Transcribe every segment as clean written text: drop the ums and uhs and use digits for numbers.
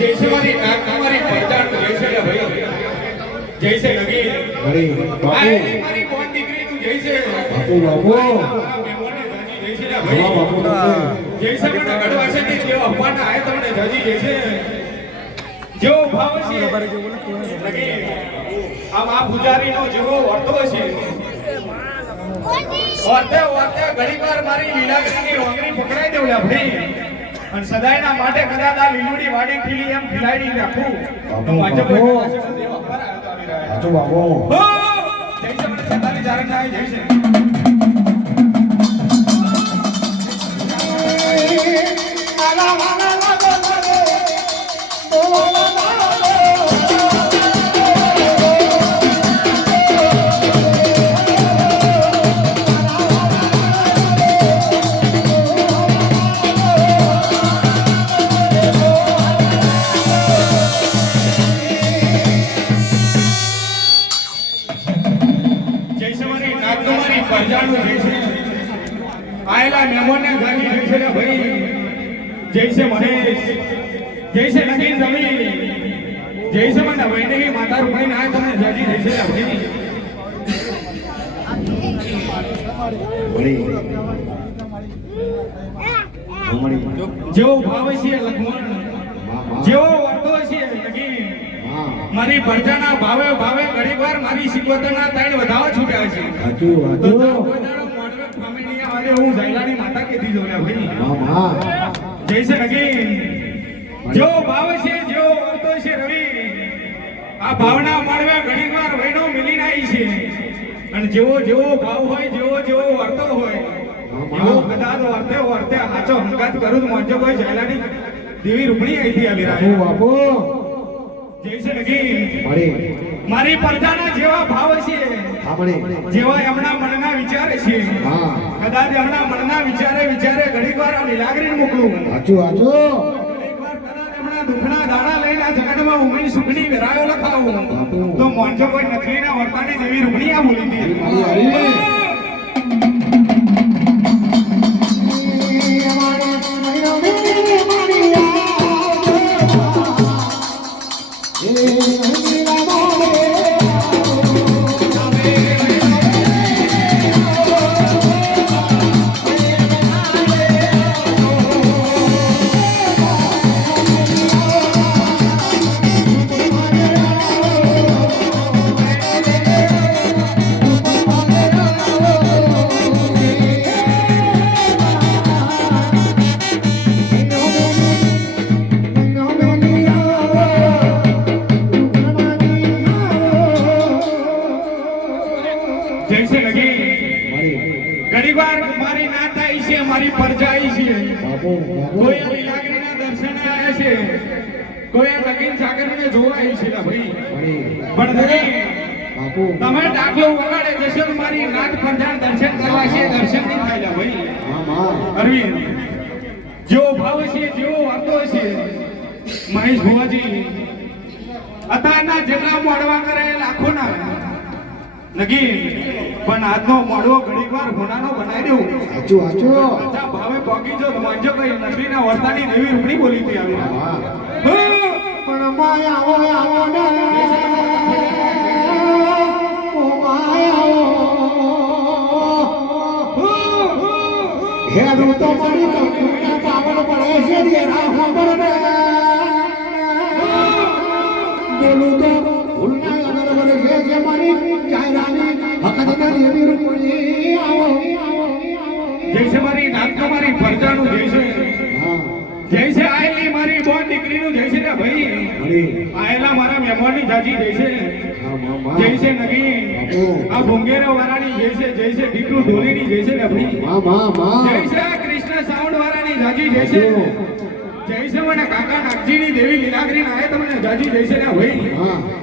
जैसे हमारी हमारी पहचान जैसे है भाई जैसे लगी अरे बापू हमारी कौन डिग्री तू जैसे बापू बापू जैसे ना भाई बापू जैसे મને ગડવાશે ને જેવો અપવાના આય તમને જાજી જૈસે જેવો ભાવ છે લગે આમ આ પૂજારી નો જેવો વર્તો છે વર્તે વર્તે ઘણીવાર મારી લીલાગીની રોંગરી પકડાઈ દેવલે ભાઈ અને સદાયના માટે કદાચ આ લીલુડી વાડી ખીલી એમ ખીલાડી રાખું તો માજે કોઈ દેવ અપવાર આવતો આવી રહ્યા સાચું બાપુ હો જૈસે મને 47 જારણ ના જૈસે आयला मेहमान ने गाड़ी जैसे ना भाई जैसे महेश जैसे नगीन जमीन जैसे मन वैने की माता रुपए ना तुमने जाजी जैसे ना भाई जो भावशी लक्ष्मण जो वर्तोशी नगीन મારી પ્રજાના ભાવે ભાવે ઘણીવાર મારી સિકોતરના તાણ વધાવા છૂટ્યા છે સાચું સાચું ફેમિલી આરે હું જયલાની માતા કેથી જોલ્યા ભાઈ હા જૈસે લગી જો ભાવ છે જો વર્તો છે રવિ આ ભાવના મળવે ઘણીવાર વૈનો મિલીને આવી છે અને જેવો જેવો ભાવ હોય જેવો જેવો વર્તો હોય એવો કદાચ વર્તે વર્તે હાચો હંગાત કરું તો મોજો કોઈ જયલાની દેવી રૂપણી આઈથી આવી બાપુ બાપુ જૈસે લગી મળી મારી પ્રજાના જેવા ભાવ છે જેવા એમના મનના વિચારે છે કદાચ એમના મનના વિચારે વિચારે ઘણીવાર આ લીલાગરી મોકલું સાચું સાચું ઘણીવાર કદાચ એમના દુખના દાણા લઈને આ જગતમાં ઉમરી સુખની વેરાયો લખાવું તો મોંજો કોઈ નકલીના વર્તાની દેવી રૂપણી આ બોલી દી ઘણીવાર મારી નાત આવી છે મારી પરજા આવી છે કોઈ આવી લાગણીના દર્શન આવ્યા છે કોઈ આ લગીન સાગરને જોવા આવી છે ભાઈ પણ તમે દાખલો વગાડે જશો મારી નાત પરજા દર્શન કરવા છે દર્શન નહીં થાય ભાઈ અરવિંદ જેવો ભાવ છે જેવો વાતો છે મહેશ ભુવાજી અત્યારના જેટલા મોડવા કરે લાખો ના નગી પણ આજનો મોડવો ઘણીવાર ઘોડાનો બનાવી દેવું સાચું સાચું અચ્છા ભાવે પોકી જો માનજો કઈ નગરીના વર્તાની નવી રૂપણી બોલી હતી આવી પણ માય આવો આવો ને ઓ માય આવો હે રું તો મારી કંકુના પાવન પડે છે દેરા ખબર ને બોલું તો ભૂલના અગર બને છે મારી ચાયરાની હકતના દેવી રૂપણી આવો જૈસે મારી નાત મારી પ્રજાનું જૈસે જૈસે આયેલી મારી બોન દીકરીનું જૈસે ને ભાઈ આયેલા મારા મહેમાનની જાજી જૈસે જૈસે નગી આ ભોંગેરા વાળાની જૈસે જૈસે દીકરું ઢોલીની જૈસે ને ભાઈ જૈસે કૃષ્ણ સાઉન્ડ વાળાની જાજી જૈસે જૈસે મને કાકા નાગજીની દેવી લીલાગરી ના આયે તમને જાજી જૈસે ને ભાઈ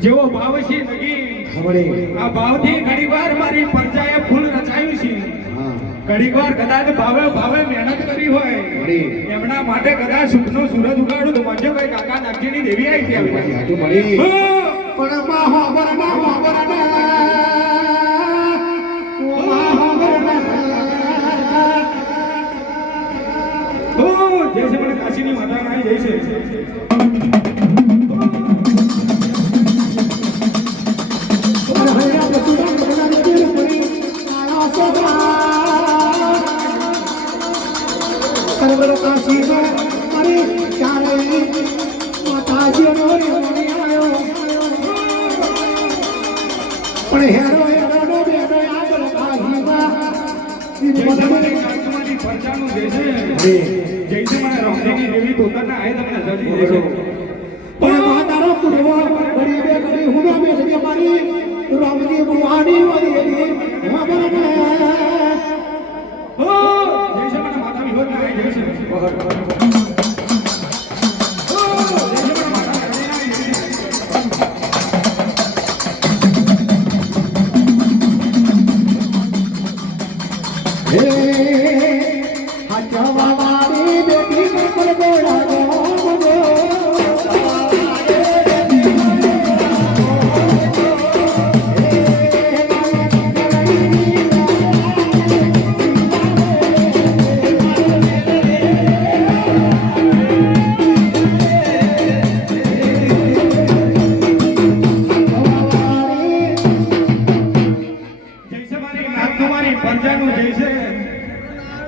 જેવો ભાવ છે નગી આ ભાવથી ઘણીવાર મારી પ્રજાએ ફૂલ રચાયું છે ઘણીવાર કદાચ ભાવે ભાવે મહેનત કરી હોય એમના માટે કદાચ સુખનો સૂરજ ઉગાડું તો મજે ભાઈ કાકા નાગજીની દેવી આવી હતી પણ માહો બરના જૈસે મને કાશીની માતા નાઈ જાય છે તમારી પરચાનું જે છે જૈસે મને રમણીની દેવી પોતાના આય તમને જજી દેજો પણ માતારો કુરવો ગરીબે ગરી હુનો મે જગે મારી રામજી બુવાડી વાળી ખબર ને હો જૈસે મને માતા વિહોત ના આય જૈસે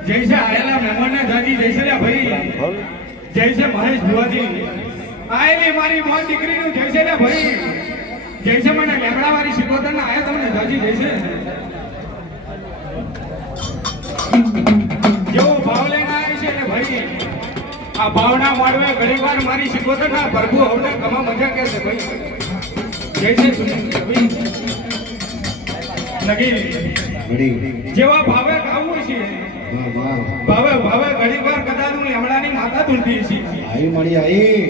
जैसे आयला मेहमान जाजी जैसे रे भाई जैसे महेश बुआजी आयली मारी मोन दीकरी नु जैसे रे भाई जैसे મને લેમડા વાળી શિકોતર ના આયા તમને જાજી જૈસે જો ભાવ લેના આય છે રે ભાઈ આ ભાવના મોડવે ઘણીવાર મારી શિકોતર ના પ્રભુ હવે કમા મજા કે છે ભાઈ જૈસે ભાઈ નગી જેવા ભાવે ગાવું છે ભાવે ભાવે ઘણીવાર કદાચ હું લેમડાની માતા તુલતી છે આઈ મળી આઈ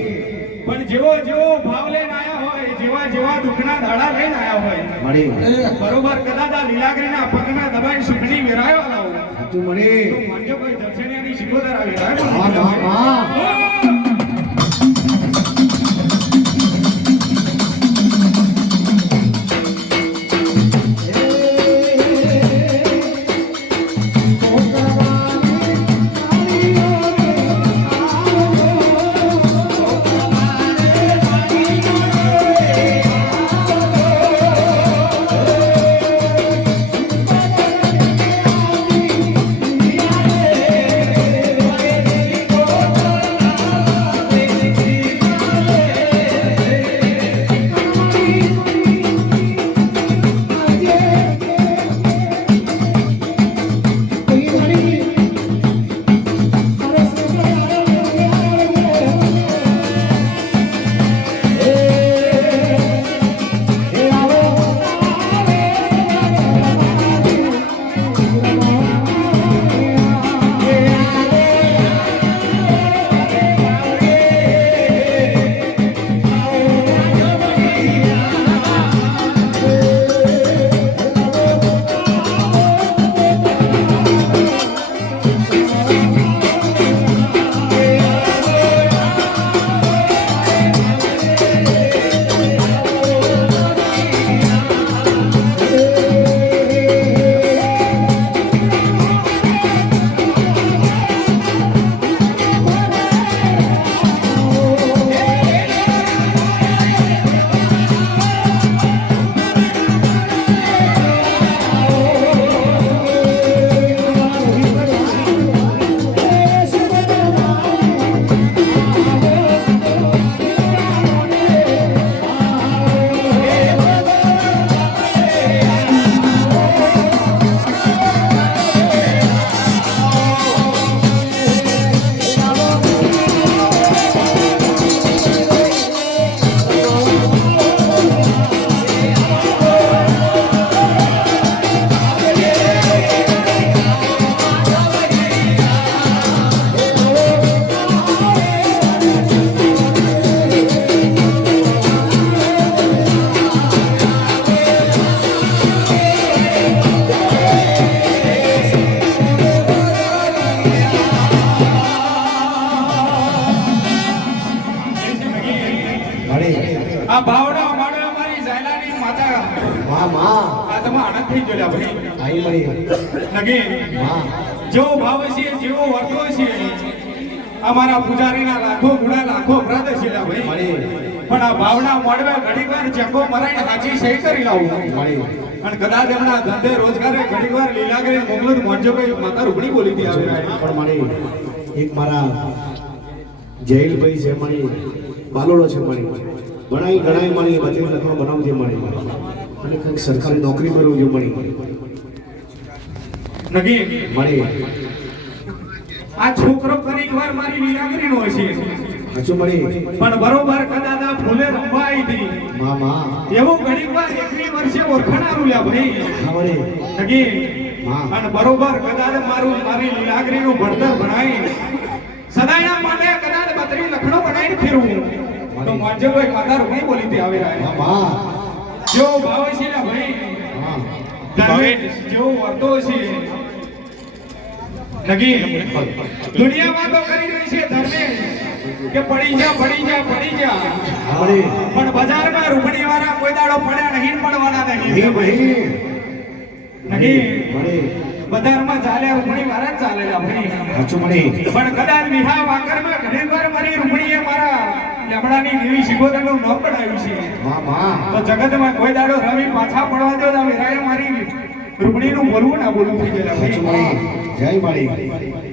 પણ જેવો જેવો ભાવ લઈને આયા હોય જેવા જેવા દુઃખના દાડા લઈને આયા હોય મળી બરોબર કદાચ આ લીલાગીરીના પગના દબાઈ સુખની વેરાયો લાવો તું મળી તો માનજો કોઈ દર્શનિયાની શિકોતર આવી રાય હા આ ભાવના માડે અમારી ઝાયલાની માતા આ તમે આનંદ થઈ જોયા ભાઈ આઈ મળી નગી જેવો ભાવ છે જેવો વર્તો છે અમારા પૂજારીના લાખો ગુણા લાખો અપરાધ છે ભાઈ મળી પણ આ ભાવના મોડવે ઘડીવાર ચેકો મરાઈને સાચી સહી કરી લાવું મળી અને કદાચ એમના ધંધે રોજગારે ઘડીવાર લીલા કરી મોકલો મોંજોભાઈ માતા રૂપડી બોલી હતી આવે પણ મળી એક મારા જયલભાઈ છે મળી બાલોડો છે મળી ગણાઈ મળી બધી લખણો બનાવજે મળી અને કંઈક સરકારી નોકરી કરવું મળી નગી મળી આ છોકરો ઘણીવાર મારી લીલાગરીનો હશે હજુ મળી પણ બરોબર કદાચ આ ફૂલે રંભા આવી હતી મામા એવું ઘણીવાર 21 વર્ષે ઓળખણારું લ્યા ભાઈ હા મળી નગી હા અને બરોબર કદાચ મારી લીલાગરીનું ભણતર ભણાવી સદાયના માટે કદાચ બત્રી લખણો બનાવીને ફેરવું તો મોંજોભાઈ માતા રૂપડી બોલી હતી આવે રાય મામા જો ભાવ છે ને ભાઈ હા ધર્મેશ જેવો વર્તો છે નગી દુનિયામાં તો કરી રહી છે ધર્મેશ કે પડી જા મળી પણ બજારમાં રૂપડી વાળા કોઈ દાડો પડ્યા નહીં પડવાના નહીં નહીં ભાઈ નગી મળી બજારમાં ચાલ્યા રૂપડી વાળા જ ચાલેલા ભાઈ હજુ મળી પણ કદાચ વિહા વાકરમાં ઘણીવાર મારી રૂપડીએ મારા લેમડાની દેવી શિગોતરનું નામ બનાવ્યું છે મામા તો જગતમાં કોઈ દાડો રવિ પાછા પડવા દો તો વિરાએ મારી રૂપડીનું બોલવું ના બોલવું થઈ ગયેલા હજુ ભાઈ મળી જય મળી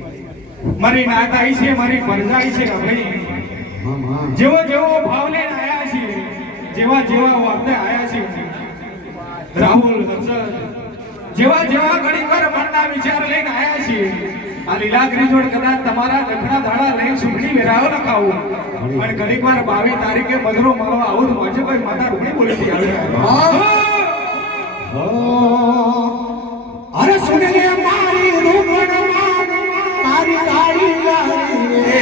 મારી નાત આવી છે મારી પરજાઈ છે ભાઈ મામા જેવો જેવો ભાવ લઈને આયા છે જેવા જેવા વાતે આયા છે રાહુલ હર્ષદ જેવા જેવા ઘણીવાર મનના વિચાર લઈને આયા છે આ લીલાગરી જોડ કદાચ તમારા લખણા દાડા લઈને સુખડી વેરાવો ન ખાવું પણ ઘણીવાર 22 તારીખે મધરો મળવા આવું તો મજે ભાઈ માતા રૂપડી બોલી હતી આવે અરે સુને મારી રૂપણ તારી ગાડી ગાડી રે